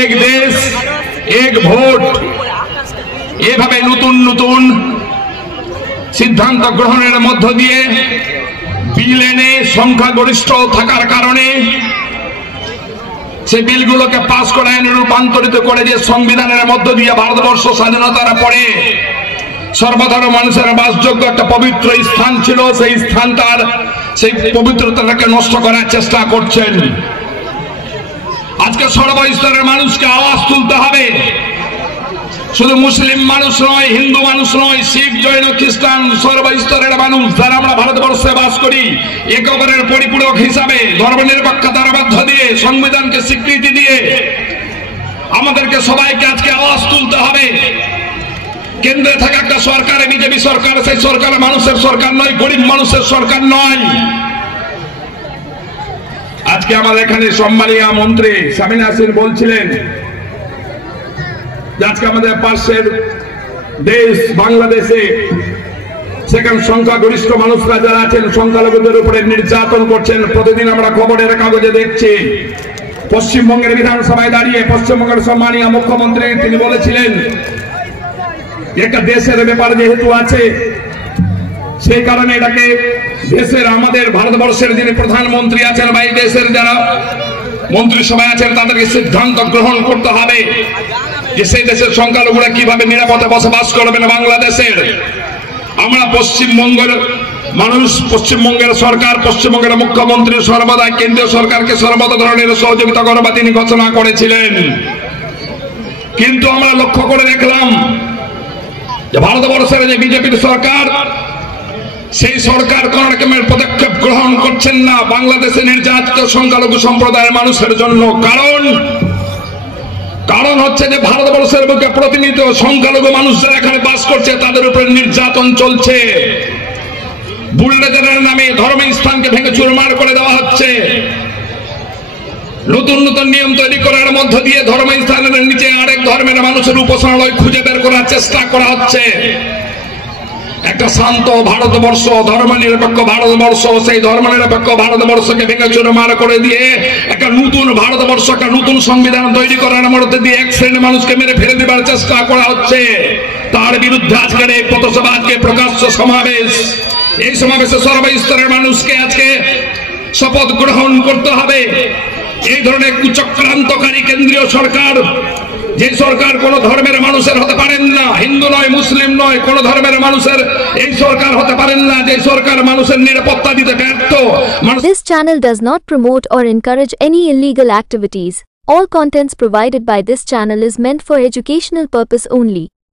এক দেশ এক ভোট এভাবে নতুন নতুন সিদ্ধান্ত গ্রহণের মধ্য দিয়ে বিল এনে সংখ্যাগরিষ্ঠ থাকার কারণে সেই বিলগুলোকে পাস করে আইনে রূপান্তরিত করে যে সংবিধানের মধ্য দিয়ে ভারতবর্ষ স্বাধীনতার পরে সর্বধর্ম মানুষের বাসযোগ্য একটা পবিত্র স্থান ছিল, সেই স্থানটার সেই পবিত্রতাকে নষ্ট করার চেষ্টা করছেন। আজকে সর্বস্তরের মানুষকে আওয়াজ তুলতে হবে। শুধু মুসলিম মানুষ নয়, হিন্দু মানুষ নয়, শিখ, জৈন, খ্রিস্টান, সর্বস্তরের মানুষ যারা আমরা ভারতবর্ষে বাস করি, একে অপরের পরিপূরক হিসাবে ধর্মনিরপেক্ষতার মধ্য দিয়ে সংবিধানকে স্বীকৃতি দিয়ে আমাদেরকে সবাইকে আজকে আওয়াজ তুলতে হবে। কেন্দ্রে থাকা একটা সরকার, বিজেপি সরকার, সেই সরকার মানুষের সরকার নয়, গরিব মানুষের সরকার নয়। আজকে আমাদের এখানে সম্মানীয় মন্ত্রী শামীম নাসির বলছিলেন আজকে আমাদের পাশের দেশ বাংলাদেশে সেখানে সংখ্যাগরিষ্ঠ মানুষরা যারা আছেন সংখ্যালঘুদের উপরে নির্যাতন করছেন। প্রতিদিন আমরা খবরের কাগজে দেখছি। পশ্চিমবঙ্গের বিধানসভায় দাঁড়িয়ে পশ্চিমবঙ্গের সম্মানীয় মুখ্যমন্ত্রী তিনি বলেছিলেন একটা দেশের ব্যাপার যেহেতু আছে সেই কারণে এটাকে দেশের আমাদের ভারতবর্ষের যিনি প্রধানমন্ত্রী আছেন বা এই দেশের যারা মন্ত্রিসভায় আছেন তাদেরকে সিদ্ধান্ত গ্রহণ করতে হবে যে সেই দেশের সংখ্যালঘুরা কিভাবে নিরাপদে বসবাস করবেন বাংলাদেশের। আমরা পশ্চিমবঙ্গের মানুষ, পশ্চিমবঙ্গের সরকার, পশ্চিমবঙ্গের মুখ্যমন্ত্রী সর্বদা কেন্দ্রীয় সরকারকে সর্বদা ধরনের সহযোগিতা করবা তিনি ঘোষণা করেছিলেন। কিন্তু আমরা লক্ষ্য করে দেখলাম যে ভারতবর্ষের যে বিজেপির সরকার, সেই সরকার কোন রকমের পদক্ষেপ গ্রহণ করছেন না বাংলাদেশে নির্যাতিত সংখ্যালঘু সম্প্রদায়ের মানুষের জন্য। কারণ হচ্ছে যে ভারতবর্ষের বুকে প্রতিনিয়ত সংখ্যালঘু মানুষ যারা এখানে বাস করছে তাদের উপরে নির্যাতন চলছে। বুলডোজারের নামে ধর্মস্থানকে ভেঙে চুরমার করে দেওয়া হচ্ছে। নতুন নতুন নিয়ম তৈরি করার মধ্য দিয়ে ধর্মস্থানের নিচে আরেক ধর্মের মানুষের উপাসনালয় খুঁজে বের করার চেষ্টা করা হচ্ছে। একটা শান্ত ভারতবর্ষ, ধর্মনিরপেক্ষ ভারতবর্ষ, সেই ধর্মনিরপেক্ষ ভারতবর্ষকে ভেঙে চুরমার করে দিয়ে একটা নতুন ভারতবর্ষ, একটা নতুন সংবিধান তৈরি করার মধ্যে দিয়ে এক শ্রেণীর মানুষকে মেরে ফেলে দেবার চেষ্টা করা হচ্ছে। তার বিরুদ্ধে আজকের এই পথসভা, আজকে প্রকাশ্য সমাবেশ। এই সমাবেশে সর্বস্তরের মানুষকে আজকে শপথ গ্রহণ করতে হবে। এই ধরনের কুচক্রান্তকারী কেন্দ্রীয় সরকার, যে সরকার কোন ধর্মের মানুষের হতে পারেন না, হিন্দু নয়, মুসলিম নয়, কোন ধর্মের মানুষের এই সরকার হতে পারেন না, যে সরকার মানুষের নিরাপত্তা দিতে ব্যর্থ। This channel does not promote or encourage any illegal activities. All contents provided by this channel is meant for educational purpose only.